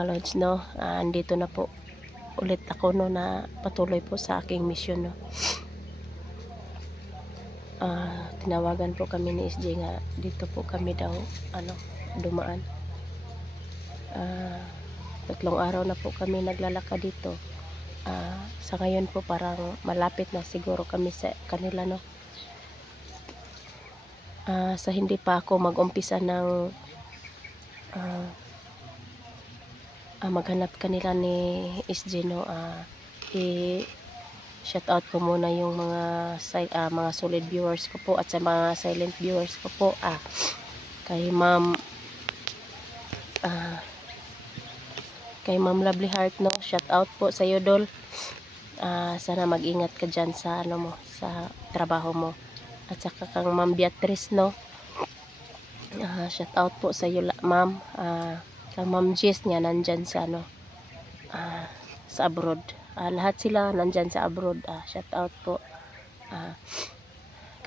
mga lods, no. Andito na po ulit ako, no, na patuloy po sa aking mission, no. Tinawagan po kami ni SJ nga dito po kami daw dumaan. 3 araw na po kami naglalakad dito. Sa ngayon po parang malapit na siguro kami sa kanila, no. Sa hindi pa ako mag-umpisa ng maghanap kanila ni SJ, no, shout out ko muna yung mga solid viewers ko po at sa mga silent viewers ko po. Kay Ma'am Lovely Heart, no, shout out po sa iyo, Dol. Sana mag-ingat ka dyan sa sa trabaho mo. At saka kang Ma'am Beatrice, no, shout out po sa iyo, Ma'am. Kang Ma'am Jess niya nandyan sa sa abroad. Lahat sila nandyan sa abroad. Shout out po.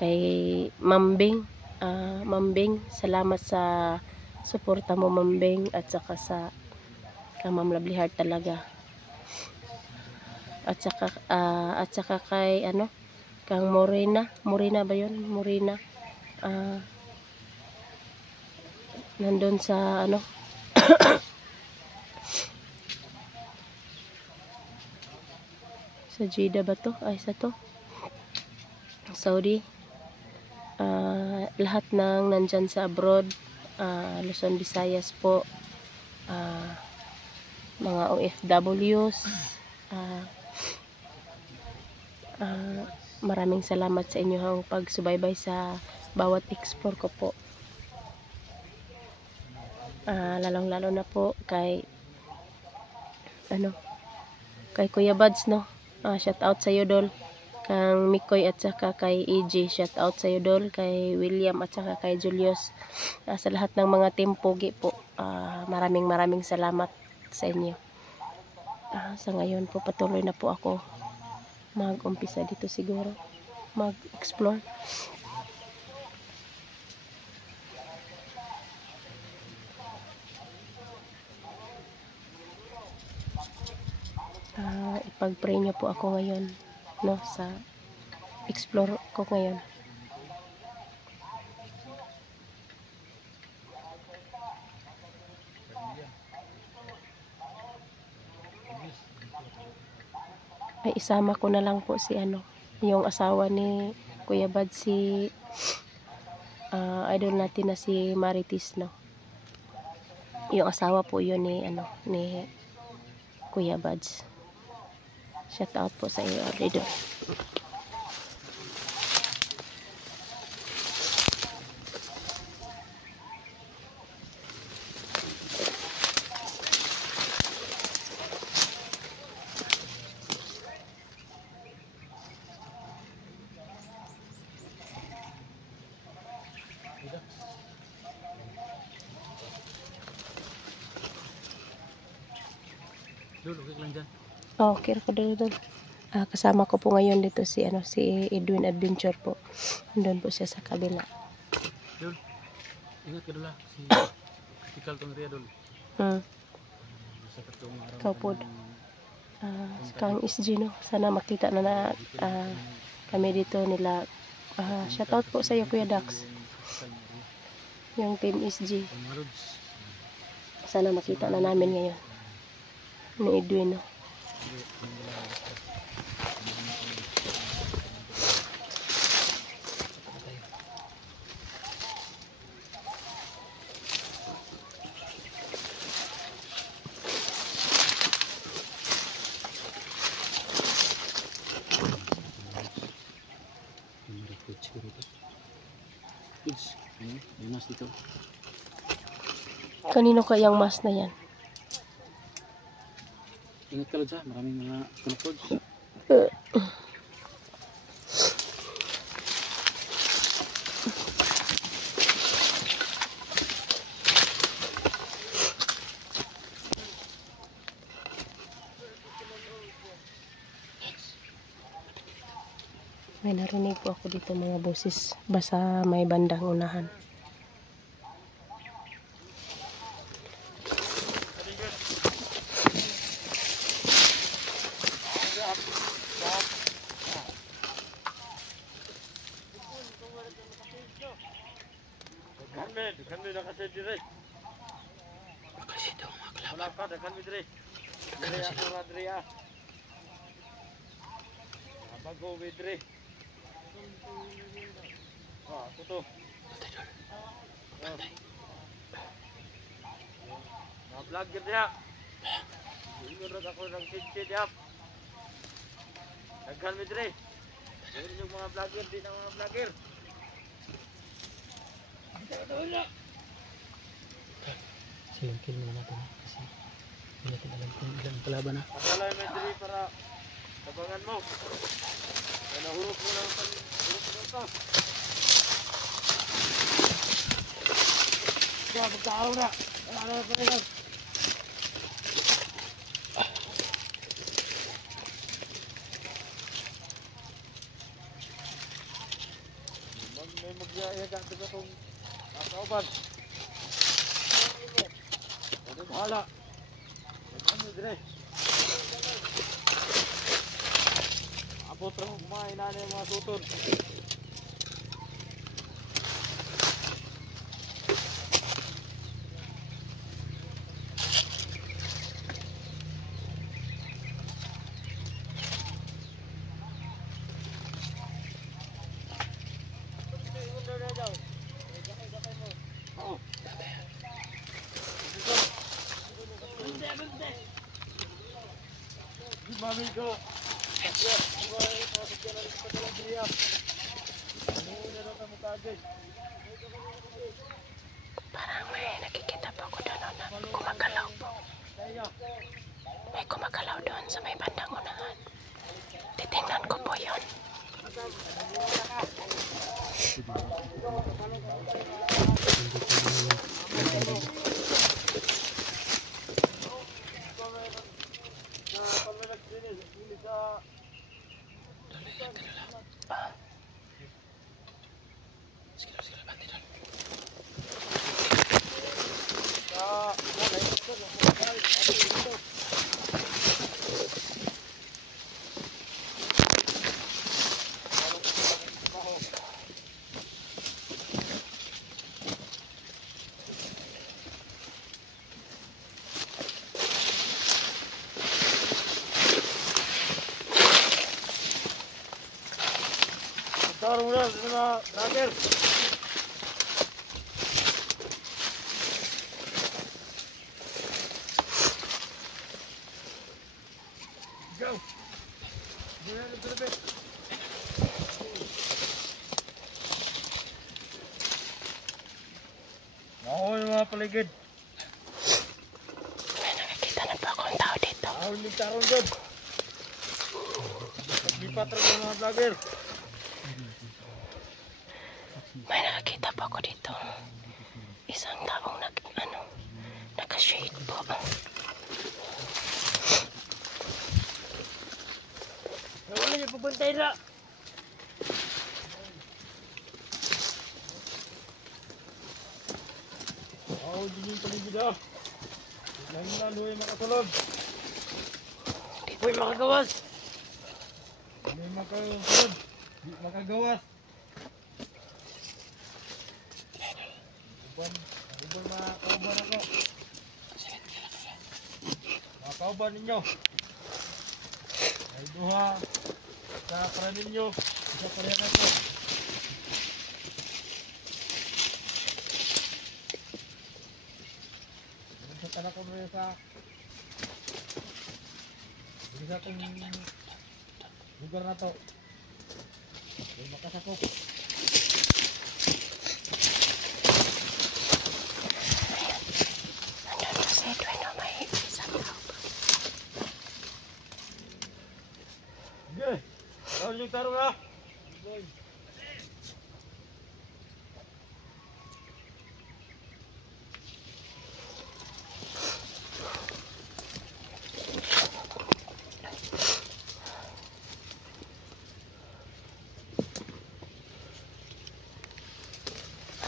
Kay Ma'am Bing, salamat sa suporta mo, Ma'am Bing, at saka sa Ma'am Lovely Heart talaga. At saka kay kang Morena ba yun? Morena. Nandun sa sa Jeddah ba to? Sa to Saudi. Lahat ng nandyan sa abroad, Luzon, Visayas po, mga OFWs, maraming salamat sa inyong pagsubaybay sa bawat explore ko po. Lalong lalo na po kay kay Kuya Buds, no. Shout out sa iyo, Dol. Kang Mikoy at saka kay EJ, shout out sa iyo, Dol. Kay William at saka kay Julius, sa lahat ng mga team Pogi po, maraming salamat sa inyo. Sa ngayon po patuloy na po ako mag-umpisa dito, siguro mag-explore. Ipag-pray niyo po ako ngayon, no, sa explore ko ngayon. Ay isama ko na lang po si yung asawa ni Kuya Bad, si idol natin na si Marites, no. Yung asawa po yun ni ni Kuya Bads. Shout out po sa iyo, idol. Okay lang dyan. Okay ko dito. Kasama ko po ngayon dito si si Edwin Adventure po. Doon po siya sa kabila. Dol, ingat ka dula. Si Tikal tong area, Dol. Sa katong araw. Ikaw po. Kang SG, no. Sana makita na kami dito nila. Shout out po sa iyo, Kuya Dax. Yung team SG. Sana makita na namin ngayon ni Edwin, no. May mas dito. Kanino kayang mas na yan? Ingat ka lang dyan, maraming mga kunukod. May narinig po ako dito mga boses, basta may bandang unahan. Daghan mi dire. Dire ako ra dire ah. Bago mi dire. Ah, ako to. Mga vlogger diha. Ingon ra ako ng kitchen diha. Daghan mi dire. Yun yung mga vlogger, di na mga vlogger. Silungkin muna natin kasi hindi natin alam kung ilang kalaban na. Pasalay may dire para tabangan mo. Kaya nahurot mo lang ka. Kaya magkaaw na. Ano na pa rin. May magyaya ka ito itong nakauban. Ano bahala. Ano dire. Abot lang kumain na yung mga suton. Oh. Di mami ko. Parang may nakikita po ako doon na kumagalaw po. May kumagalaw doon sa may bandang unahan. Titingnan ko po yun. Taruh muna sa vlogger. Go. Dia ada terlebih. Mau yung mga paligid. May nakikita na po akong tao dito. Mau yung tarong dyan. Lipat rin yung mga vlogger. May nakakita po ako dito. Isang taong naka-shade po. Wala niyo pagbantay na. Din yung paligid ah. Lagi na luwi makatulog. Uy, makagawas. Hindi makatulog. Di makagawas. Ubon mga kauban ako. Mga kauban ninyo. Ay duha. Sa para ninyo. Isa pa rin ako. Sana ko rin sa itong lugar na to. May makasakop. Nandun kasi doon na may isang tao. Sige. Tawag yung tarong na.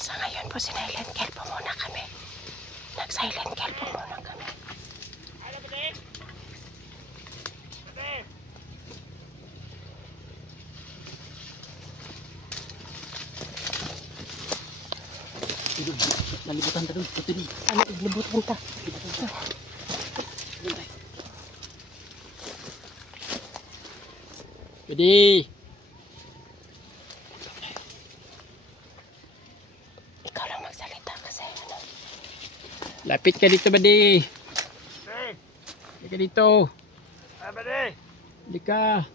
Sa ngayon po, sinilent kill po muna kami. Nag-silent kill po muna kami. Nalibutan ta doon. Ito din. Ano, iglibutan ta. Badi. Ikaw lang magsalita kasi ano. Lapit ka dito, Badi. Lapit ka dito. Badi. Hindi ka.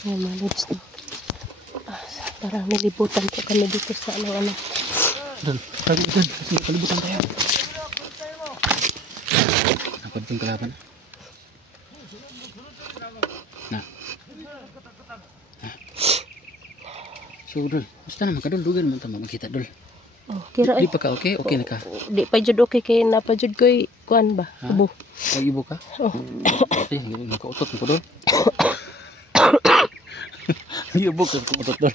Yan mga lods, no. Parang nilibutan po kami dito sa ano. Dol, kalibutan. Kasi kalibutan tayo. Napad yung kalaban. Nah. So, Dol, basta naman ka, Dol. Dugan mo tama makita, Dol. Oh, kira Di ay. pa ka okay? Okay na ka? Di pa jud okay kay napa jud koy kuan ba? Ha? Ubo. Ay, ibo ka? Oh. Ay, nakautot mo ko, Dol. Ibo ka, nakautot, Dol.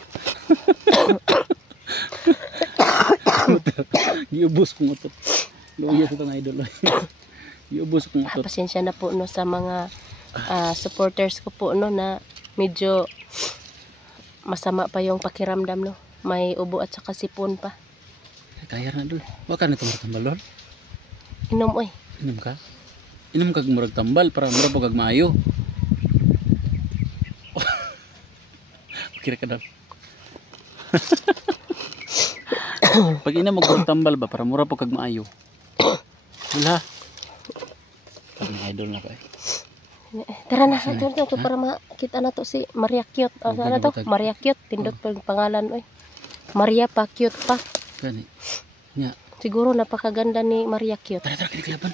Iubos kong utot. Luya sa itong idol. Iubos kong utot. Pasensya na po no sa mga supporters ko po no na medyo masama pa yung pakiramdam no. May ubo at saka sipon pa. Kaya na, Dol. Baka na itong tambal, Dol. Inom oy. Inom ka? Inom kag murag tambal para murag po kag maayo. Kira ka, Dol. Pag ina mo kag tambal ba para murag po kag maayo. Wala. Parang idol na ka eh. Tara na, ito para makita na to si Maria Cute. Ano to? Maria Cute. Pindot pa yung pangalan oy. Maria pa cute pa. Gani. Nya. Siguro napakaganda ni Maria Cute. Tara tara kini kalaban.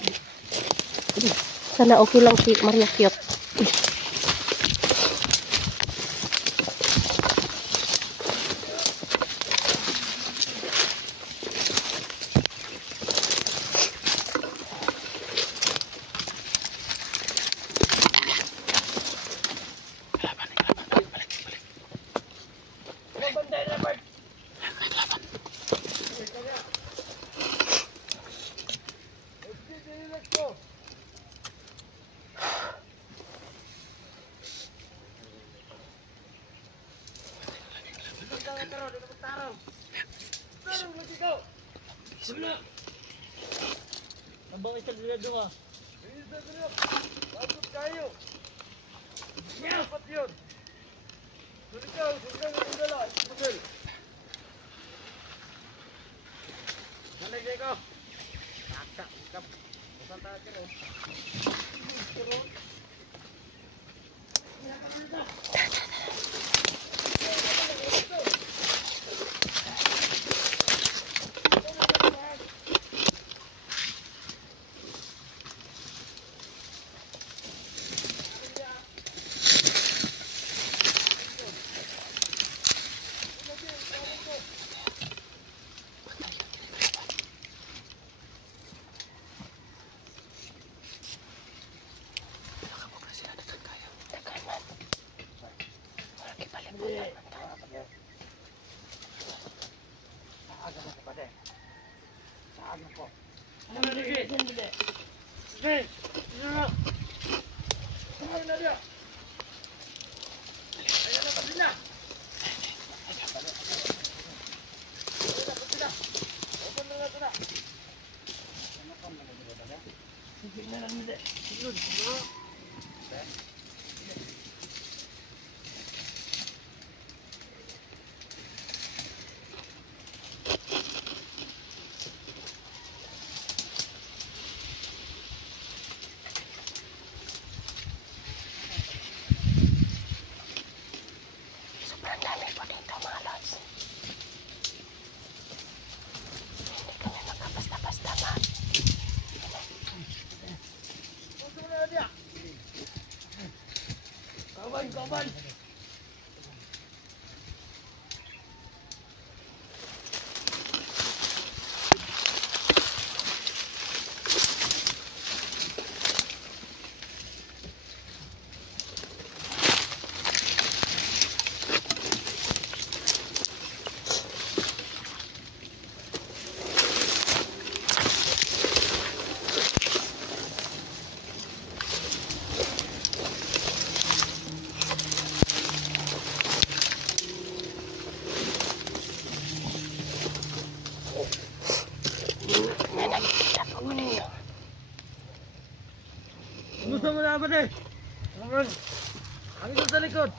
Sana okay lang si Maria Cute. Abang isa dila doa. Sobrang dami po dito mga lods. Hindi kami makabasta-basta ma. ba de? Naman. Ang ito sa likod.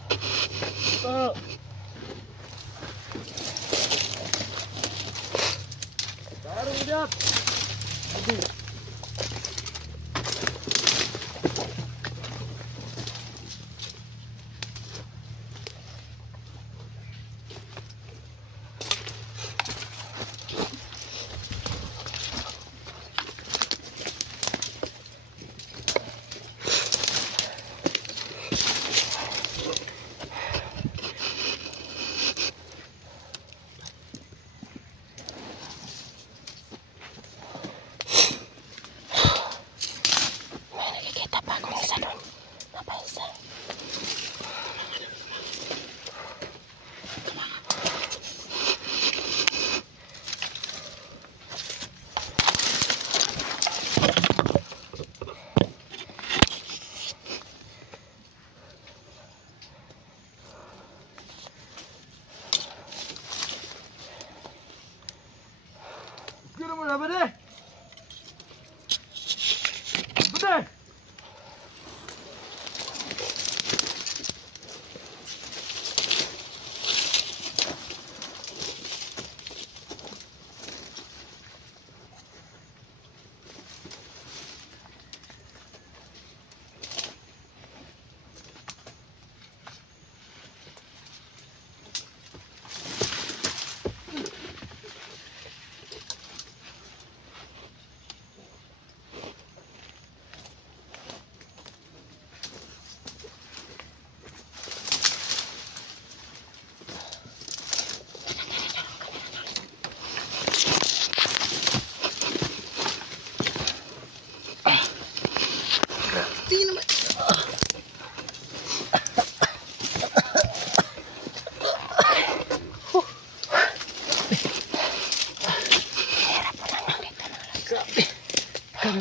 Ito. Baru udah. Aduh. Apa deh? Bener.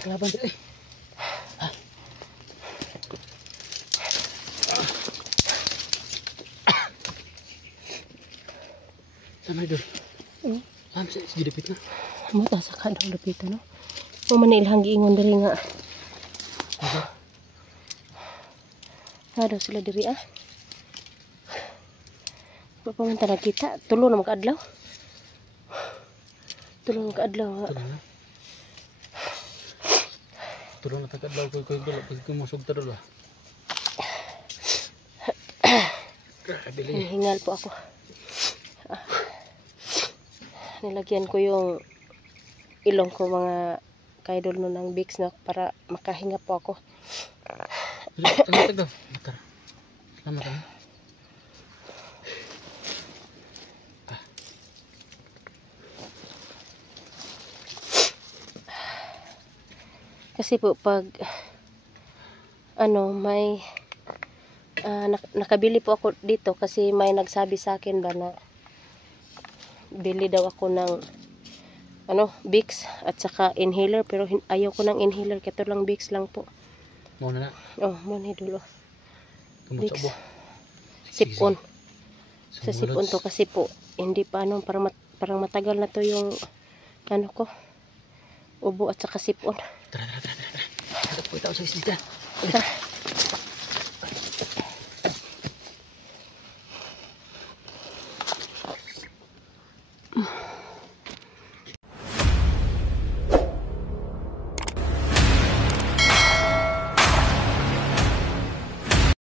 Kelaban deh. Sama idol. Sa dipit na. Amo ta sa kadang dapit no. Mo man ilhang giingon diri nga. Ada sila diri ah. Papamunta na kita, tulo na mag-adlaw. Tulo na mag-adlaw. Tulo na takadlaw ko dula pag kumusog ta dula. Hingal po ako. Nilagyan ko yung ilong ko mga kaidol no ng Vicks na para makahinga po ako. Tagdaw daw. Matar. Salamat kami. Kasi po pag may nakabili po ako dito kasi may nagsabi sa akin ba na bili daw ako ng Vicks at saka inhaler, pero ayaw ko ng inhaler, kato lang Vicks lang po. Muna na. Oh, muna dulo. Vicks. Sipon. Sa sipon to kasi po hindi pa parang matagal na to yung ko ubo at saka sipon. Tara. Ada po itaw sa isda.